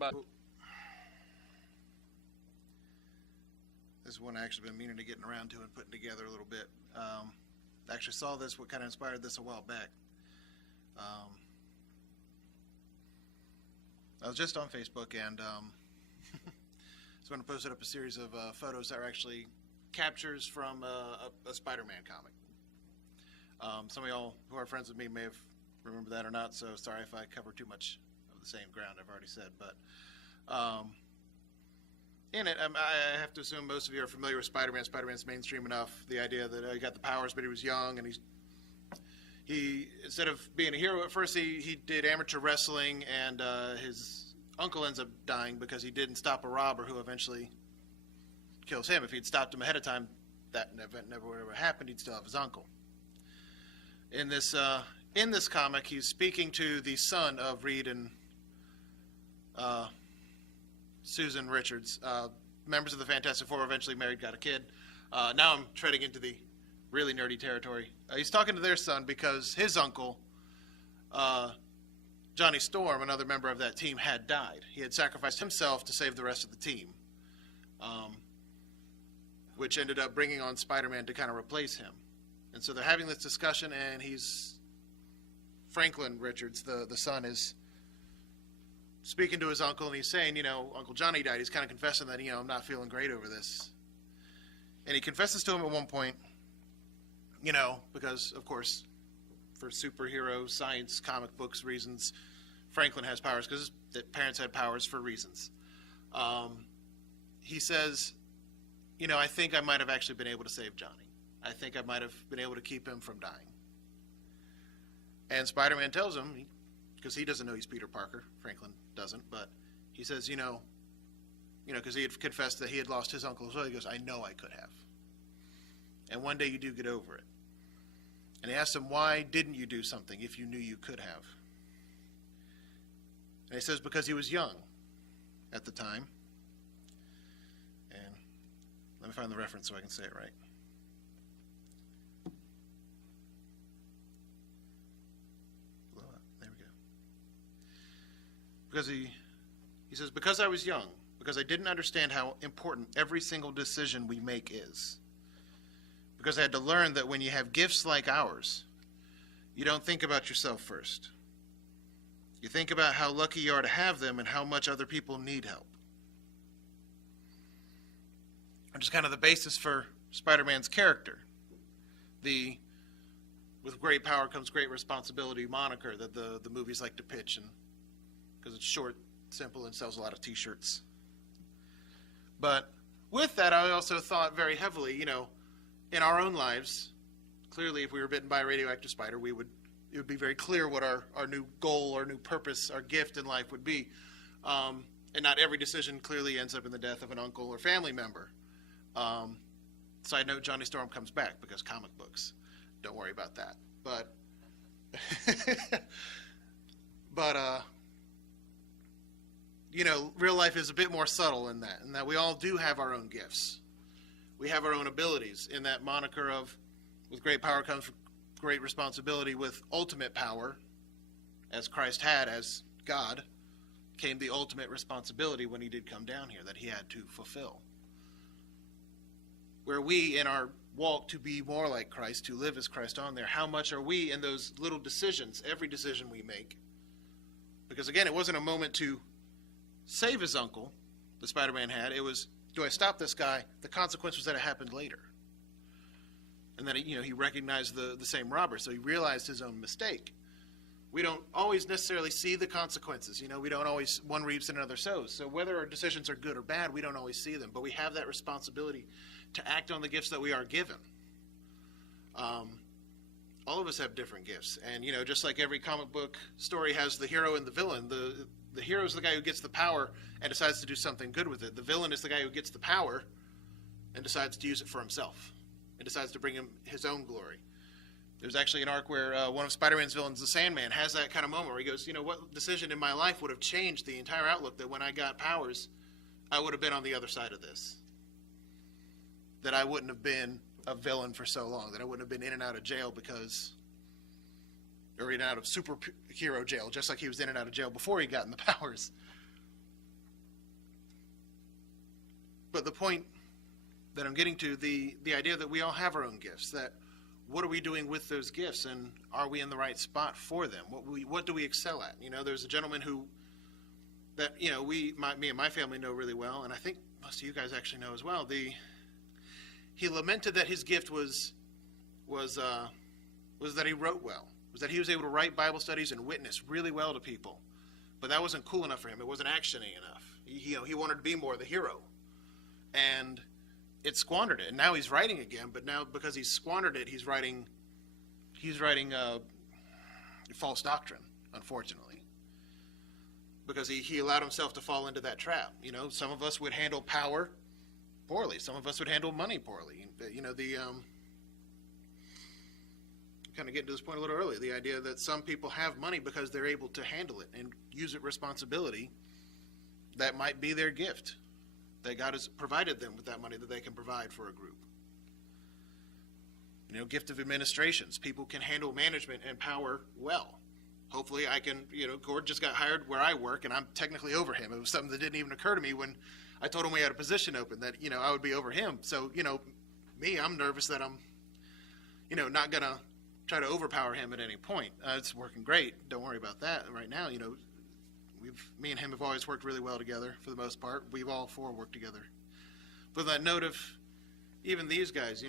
everybody. This is one I actually been meaning to getting around to and putting together a little bit. I actually saw this, what kind of inspired this a while back. I was just on Facebook, and someone posted up a series of photos that were actually captures from a SpiderMan comic. Some of y'all who are friends with me may have remembered that or not, so sorry if I cover too much of the same ground I've already said. But in it, I have to assume most of you are familiar with Spider-Man. Spider-Man's mainstream enough. The idea that he got the powers, but he was young, and he instead of being a hero at first, he did amateur wrestling, and his uncle ends up dying because he didn't stop a robber who eventually kills him. If he'd stopped him ahead of time, that event never would have happened. He'd still have his uncle. In this comic, he's speaking to the son of Reed and Susan Richards, members of the Fantastic Four, eventually married, got a kid. Now I'm treading into the really nerdy territory. He's talking to their son because his uncle, Johnny Storm, another member of that team, had died. He had sacrificed himself to save the rest of the team, which ended up bringing on Spider-Man to kind of replace him. And so they're having this discussion, and Franklin Richards, the son, is speaking to his uncle, and he's saying, Uncle Johnny died. He's kind of confessing that, I'm not feeling great over this. And he confesses to him at one point, because, of course, for superhero, science, comic books reasons, Franklin has powers because his parents had powers for reasons. He says, I think I might have actually been able to save Johnny. I think I might have been able to keep him from dying. And Spider-Man tells him, because he doesn't know he's Peter Parker, Franklin doesn't, but he says, because he had confessed that he had lost his uncle as well, he goes, I know I could have. And one day you do get over it. And he asks him, why didn't you do something if you knew you could have? And he says, because he was young at the time. And let me find the reference so I can say it right. There we go. Because he says, because I was young, because I didn't understand how important every single decision we make is. Because I had to learn that when you have gifts like ours, you don't think about yourself first. You think about how lucky you are to have them and how much other people need help. Which is kind of the basis for Spider-Man's character. With great power comes great responsibility moniker that the movies like to pitch, and because it's short, simple, and sells a lot of t-shirts. But with that, I also thought very heavily, in our own lives, clearly if we were bitten by a radioactive spider, it would be very clear what our new goal, our new purpose, our gift in life would be. And not every decision clearly ends up in the death of an uncle or family member. Side note, Johnny Storm comes back because comic books. Don't worry about that. But, real life is a bit more subtle in that we all do have our own gifts. We have our own abilities in that moniker of, with great power comes great responsibility. With ultimate power, as Christ had as God, came the ultimate responsibility when he did come down here that he had to fulfill. Where we, in our walk to be more like Christ, to live as Christ on there, how much are we in those little decisions, every decision we make? Because again, it wasn't a moment to save his uncle that Spider-Man had. It was, do I stop this guy? The consequence was that it happened later. And then, he recognized the same robber, so he realized his own mistake. We don't always necessarily see the consequences. We don't always, one reaps and another sows. So whether our decisions are good or bad, we don't always see them. But we have that responsibility to act on the gifts that we are given. All of us have different gifts. And, just like every comic book story has the hero and the villain, the hero is the guy who gets the power and decides to do something good with it. The villain is the guy who gets the power and decides to use it for himself and decides to bring him his own glory. There's actually an arc where one of Spider-Man's villains, the Sandman, has that kind of moment where he goes, what decision in my life would have changed the entire outlook that when I got powers, I would have been on the other side of this. That I wouldn't have been a villain for so long, that I wouldn't have been in and out of jail or in and out of superhero jail, just like he was in and out of jail before he got in the powers. But the point that I'm getting to, the idea that we all have our own gifts, that what are we doing with those gifts, and are we in the right spot for them? What do we excel at? There's a gentleman that me and my family know really well, and I think most of you guys actually know as well. He lamented that his gift was that he wrote well, was that he was able to write Bible studies and witness really well to people, but that wasn't cool enough for him. It wasn't actiony enough. He wanted to be more the hero, and it squandered it. And now he's writing again, but now because he's squandered it, he's writing false doctrine, unfortunately, because he allowed himself to fall into that trap. Some of us would handle power poorly. Some of us would handle money poorly. Kind of getting to this point a little earlier, the idea that some people have money because they're able to handle it and use it responsibility. That might be their gift, that God has provided them with that money that they can provide for a group. Gift of administrations. People can handle management and power well. Hopefully I can, Gord just got hired where I work, and I'm technically over him. It was something that didn't even occur to me when I told him we had a position open, that, I would be over him. So, I'm nervous that I'm, not going to try to overpower him at any point. It's working great. Don't worry about that right now. Me and him have always worked really well together for the most part. We've all four worked together. But that note of even these guys,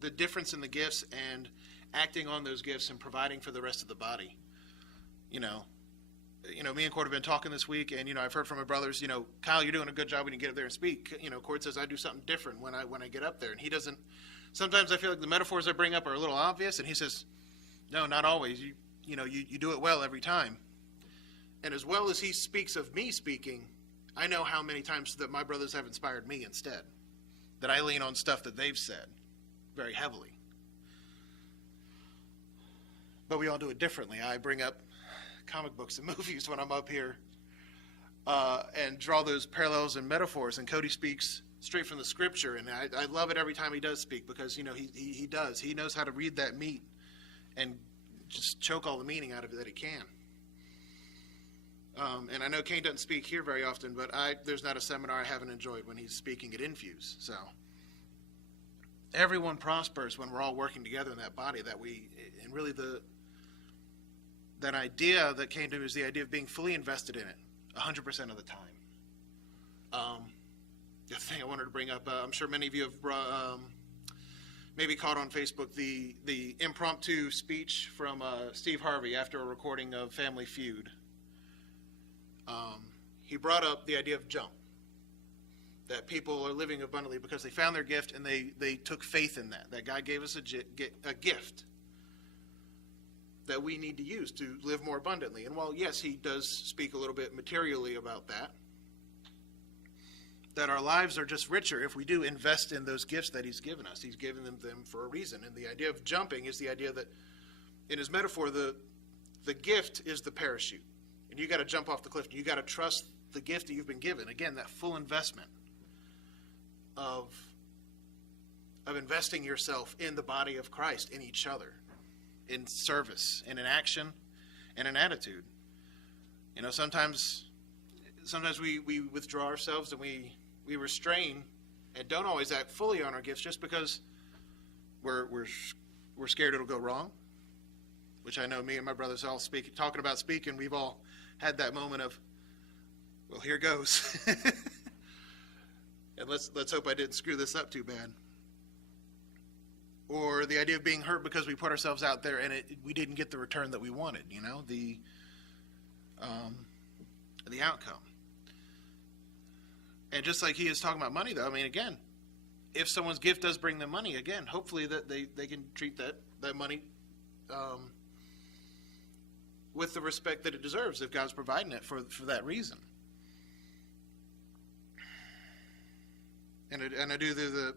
the difference in the gifts and acting on those gifts and providing for the rest of the body. Me and Cord have been talking this week, and I've heard from my brothers. Kyle, you're doing a good job when you get up there and speak. Cord says I do something different when I get up there, and he doesn't. Sometimes I feel like the metaphors I bring up are a little obvious, and he says, no, not always. You do it well every time. And as well as he speaks of me speaking, I know how many times that my brothers have inspired me instead, that I lean on stuff that they've said very heavily. But we all do it differently. I bring up comic books and movies when I'm up here and draw those parallels and metaphors, and Cody speaks straight from the scripture, and I love it every time he does speak, because he does. He knows how to read that meat and just choke all the meaning out of it that he can. And I know Kane doesn't speak here very often, but there's not a seminar I haven't enjoyed when he's speaking at Infuse. So everyone prospers when we're all working together in that body. And really that idea that came to me is the idea of being fully invested in it 100% of the time. The thing I wanted to bring up, I'm sure many of you have maybe caught on Facebook the impromptu speech from Steve Harvey after a recording of Family Feud. He brought up the idea of jump, that people are living abundantly because they found their gift and they took faith in that God gave us a gift that we need to use to live more abundantly. And while, yes, he does speak a little bit materially about that our lives are just richer if we do invest in those gifts that he's given us. He's given them for a reason. And the idea of jumping is the idea that, in his metaphor, the gift is the parachute. And you got to jump off the cliff. You got to trust the gift that you've been given. Again, that full investment of investing yourself in the body of Christ, in each other, in service, and in action, and in attitude. Sometimes we withdraw ourselves and we restrain and don't always act fully on our gifts just because we're scared it'll go wrong, which I know me and my brothers all talking about speaking, we've all had that moment of, well, here goes. And let's hope I didn't screw this up too bad. Or the idea of being hurt because we put ourselves out there and we didn't get the return that we wanted, the outcome. And just like he is talking about money, though, again, if someone's gift does bring them money, again, hopefully that they can treat that money with the respect that it deserves if God's providing it for that reason. And I do the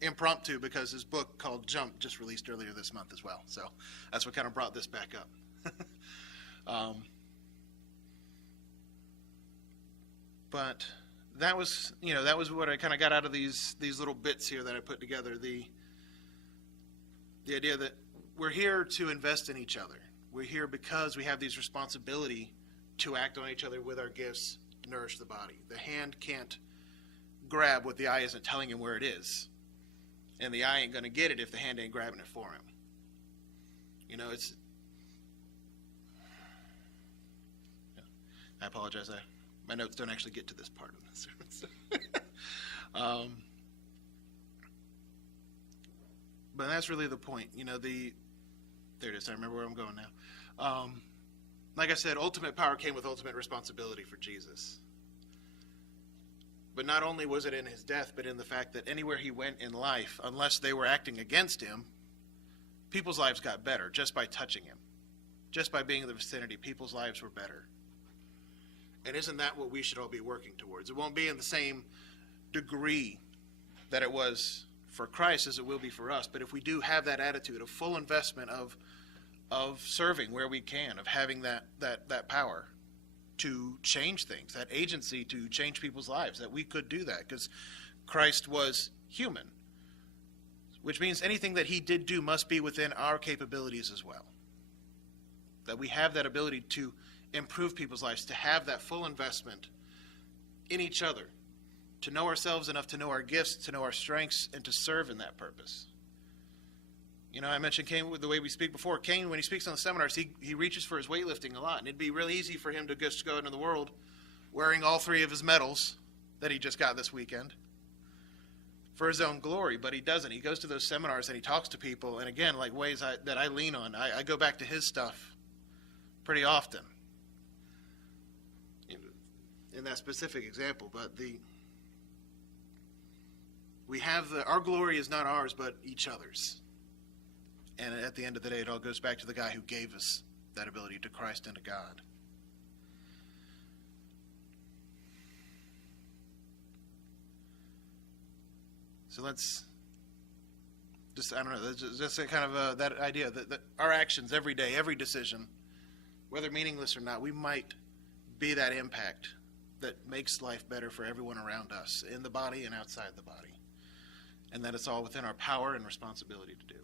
impromptu because his book called Jump just released earlier this month as well. So that's what kind of brought this back up. But that was what I kind of got out of these little bits here that I put together. The idea that we're here to invest in each other. We're here because we have these responsibility to act on each other with our gifts, nourish the body. The hand can't grab what the eye isn't telling him where it is. And the eye ain't going to get it if the hand ain't grabbing it for him. You know, it's... I apologize. My notes don't actually get to this part of the sermon. But that's really the point. You know, there it is. I remember where I'm going now. Like I said, ultimate power came with ultimate responsibility for Jesus. But not only was it in his death, but in the fact that anywhere he went in life, unless they were acting against him, people's lives got better just by touching him. Just by being in the vicinity, people's lives were better. And isn't that what we should all be working towards? It won't be in the same degree that it was for Christ as it will be for us. But if we do have that attitude of full investment of serving where we can, of having that power to change things, that agency to change people's lives, that we could do that because Christ was human, which means anything that he did do must be within our capabilities as well. That we have that ability to improve people's lives, to have that full investment in each other, to know ourselves enough to know our gifts, to know our strengths, and to serve in that purpose. You know, I mentioned Cain with the way we speak before. Cain, when he speaks on the seminars, he reaches for his weightlifting a lot, and it'd be really easy for him to just go into the world wearing all 3 of his medals that he just got this weekend for his own glory, but he doesn't. He goes to those seminars and he talks to people, and again, like ways that I lean on. I go back to his stuff pretty often in that specific example, but our glory is not ours, but each other's. And at the end of the day, it all goes back to the guy who gave us that ability, to Christ and to God. So let's just, I don't know, just a kind of that idea that our actions every day, every decision, whether meaningless or not, we might be that impact that makes life better for everyone around us, in the body and outside the body. And that it's all within our power and responsibility to do.